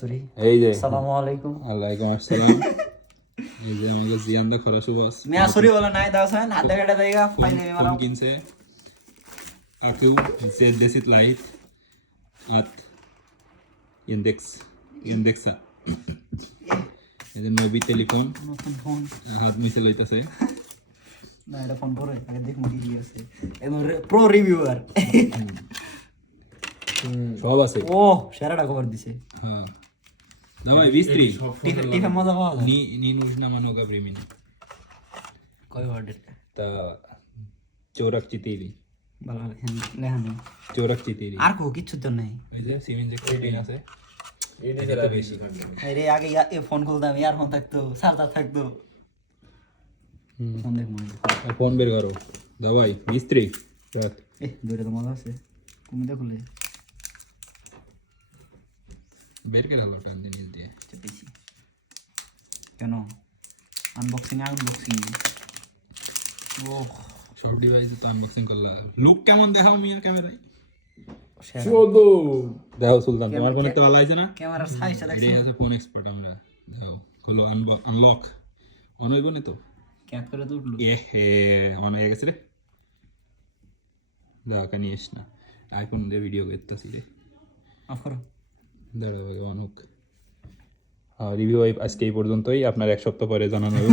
Sorry এই যে আসসালামু আলাইকুম ওয়ালাইকুম আসসালাম। এই যে আমাদের জিয়ান্দা খরাসু বস मैं सॉरी बोला नहीं दास है हाथ काटा देगा पहले ফোন কিনছে আকিউ যে দেশিত লাইট আত ইন্ডেক্সা এই যে নবী টেলিফোন নতুন ফোন হাত মিশে লইতাছে। না এটা ফোন পরে আগে দেখ মুখি কি আছে একদম প্রো রিভিউয়ার সব আছে। ও সেরাটা কভার দিছে হ্যাঁ দাওয়াই 20 টিফে মজা পাওয়া যায় নি নুজনা মানোগা প্রেমিনী কয় ওয়ার্ড তা চোরাক চিতিরি ভালো লেখা নেই চোরাক চিতিরি আর কো কিছু তো নাই এই যে সিম ইনজেক্টর আছে এটা বেশি আরে আগে এ ফোন খুলতাম ইয়ারফোন থাকতো চার্জার থাকতো ফোন দেখ মনে ফোন বের করো দাওয়াই মিস্ত্রি রাত এ দুইটা তো মজা আছে কমিটা খুলে বের করে হলো টান জিনিস দিয়ে চেপেছি কেন আনবক্সিং ও সব ডিভাইস তো আনবক্সিং করলা লুক কেমন দেখাও মিয়া ক্যামেরায় দেখো সুলতান তোমার ফোনে তো ভালো আছে না ক্যামেরার সাইজটা এটাই দেখছো আছে ফোন এক্সপার্ট আমরা দেখো খোলো আনলক অন হইব না তো ক্যাপ করে তো উঠলো এ হে অন হয়ে গেছে রে দেখো কানি এস না আইফোন দিয়ে ভিডিও করতেছি রে অফ করো দাঁড়াও অন হোক রিভিউ আজকে এই পর্যন্তই আপনার এক সপ্তাহ পরে জানানো হবে